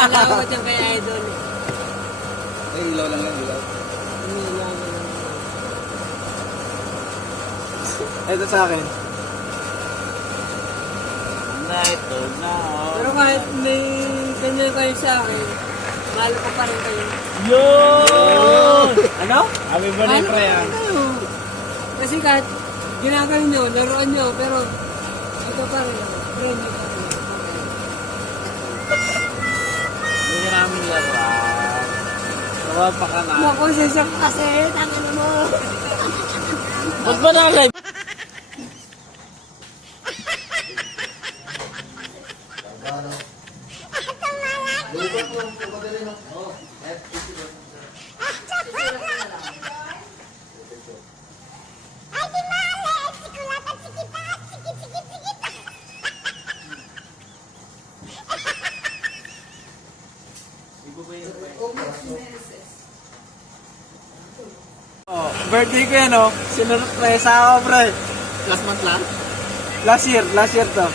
Wala ako dyan kay Idol. Eh, ilaw lang yan, ilaw. Ito sa akin. Ito na. Pero kahit may ganyan kayo sa akin, mahal ko pa rin kayo. Yun! Ano? Happy Mahal birthday, ko pre. pa rin kayo. Kasi kahit ginagawa nyo, laruan nyo, pero ito pa rin. Friend nyo pa rin. Hindi ka namin laruan. Laruan pa ka na. Naku, sisak kasi, tangin mo. Ba't ba na-live? Oh, birthday ko yan, oh. Sinurpresa ako, pre. Last month lang? Last year to.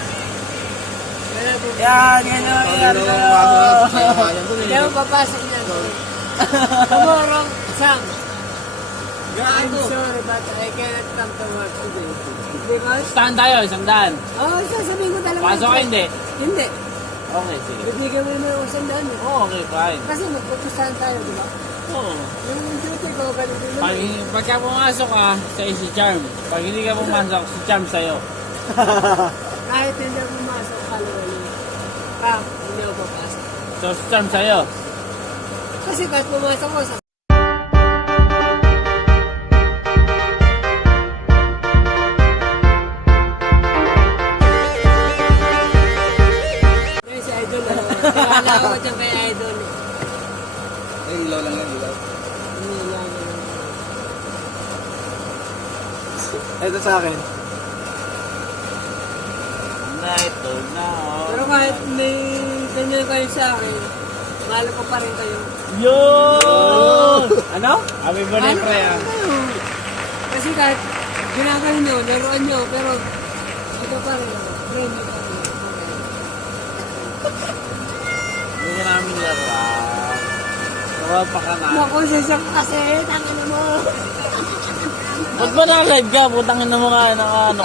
Yan, ganyan, yan. Hindi ako papasok niya. Tomorrow, Sam. I'm sorry, but I cannot come to work today. Because, Stand tayo, 100. sasabihin ko talaga. Pasok ka hindi? Hindi. Okay, sige. Bibigyan mo naman ako sandaan. Oh, okay, fine. Kasi magpupustahan tayo, di ba? Oo. Yung duty ko, ganito Pag, naman. pagka pumasok ka, sa'yo si Charm. Pag hindi ka pumasok, si Charm sa'yo. Kahit hindi ako pumasok, kalawali. Hindi ako papasok. So, si Charm sa'yo. Kasi kahit pumasok ko, sa si Idol, wala ako dyan kay Idol. Eh, ilaw lang yan, ilaw. Ito sa akin. Ito na. Pero kahit may ganyan kayo sa akin, mahal ko pa rin kayo. Yun! Ano? Happy birthday, Mahal ko pre. pa rin kayo. Kasi kahit ginagawa nyo, laruan nyo, pero ito pa rin. Friend nyo pa rin. Hindi ka namin laruan. Laruan pa ka na. Naku, sisak kasi, tangin mo. Ba't ba na-live ka? Putangin na mo nga, ano